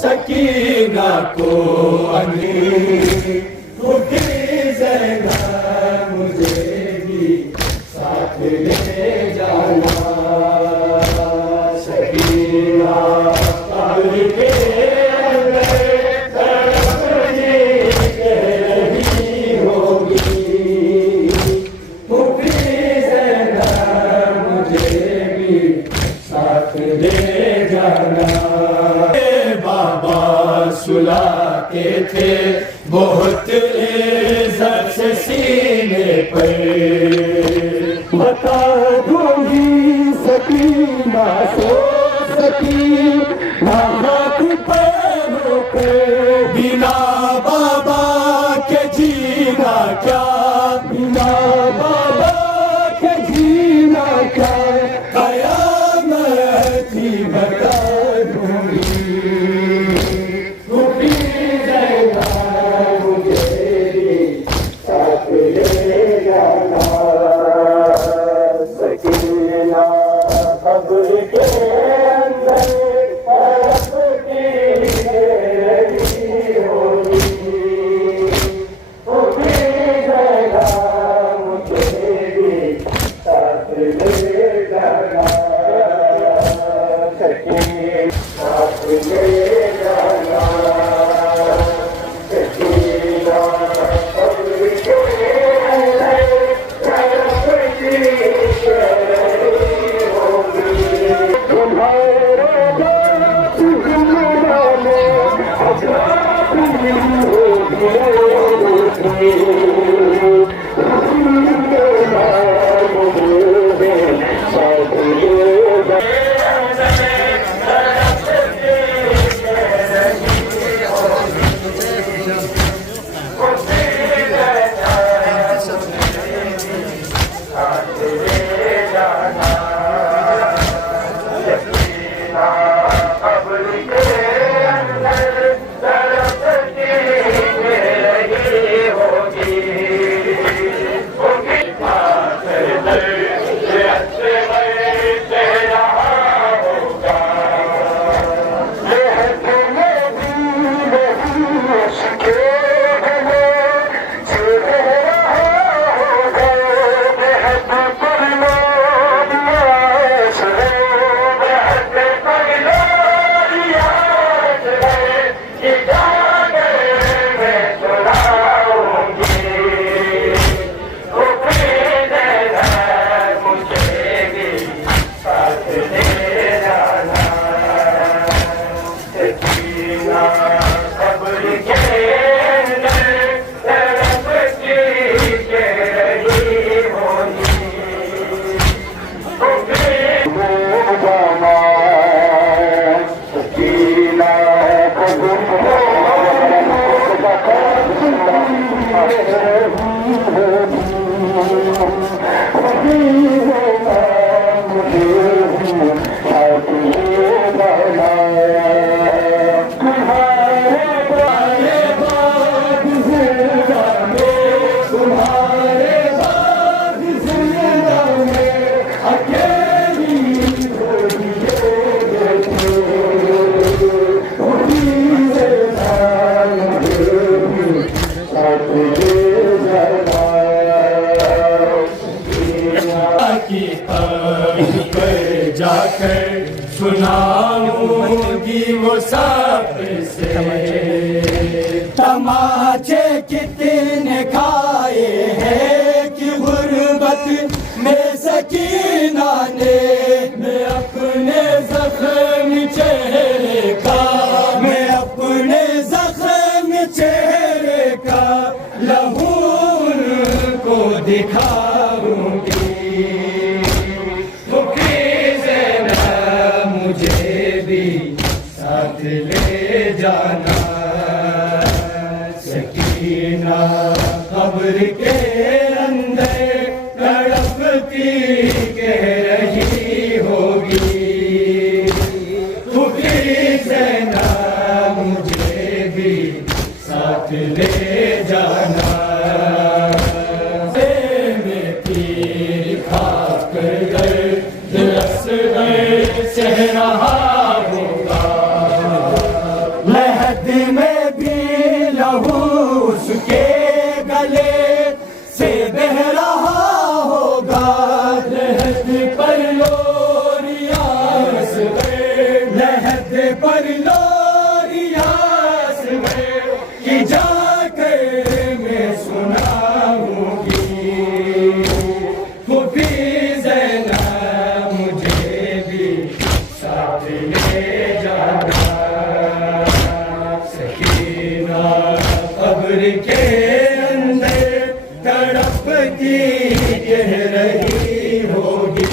सकीना को उठी ज़ैनब मुझे भी साथ ले जाना। सकीना कब्र के अंदर तड़पती रही होगी, उठी ज़ैनब मुझे भी साथ ले जाना। बाबा सुलाते थे बहुत इज्जत से सीने पर, बता दूंगी सकीना सो सकीना हाथ पैरों पे, बिना बाबा के जीना क्या, बिना बाबा के जीना क्या, कयामत ही बता दूंगी। जाकर सुनाऊंगी वो सब से, तमाचे कितने खाए हैं कि गुर्बत में सकीना ने, मैं अपने जख्म चेहरे का, मैं अपने जख्म चेहरे का लहू उनको दिखाऊंगी। साथ ले जाना सकीना कब्र के अंदर तड़पती कह रही होगी, ज़ैनब मुझे भी साथ ले जाना। में पीर खाकर दर दिलस गए रहा होगा, लहद में भी लहू उसके गले से बह रहा होगा। लहद पर लोरियास में, लहद पर लोरियास में कि जाकर मैं सुनाऊंगी। फूफी ज़ैनब मुझे भी साथ ले जाना, सकीना कब्र के अंदर तड़पती कह रही होगी।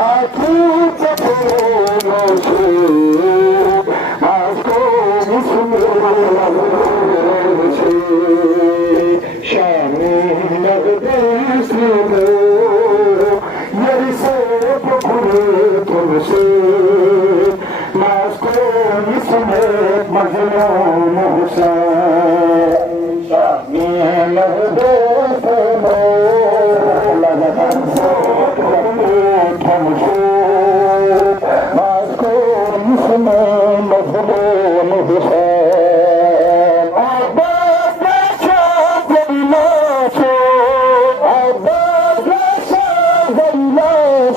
Aku tak boleh Mas com isso não, mas vou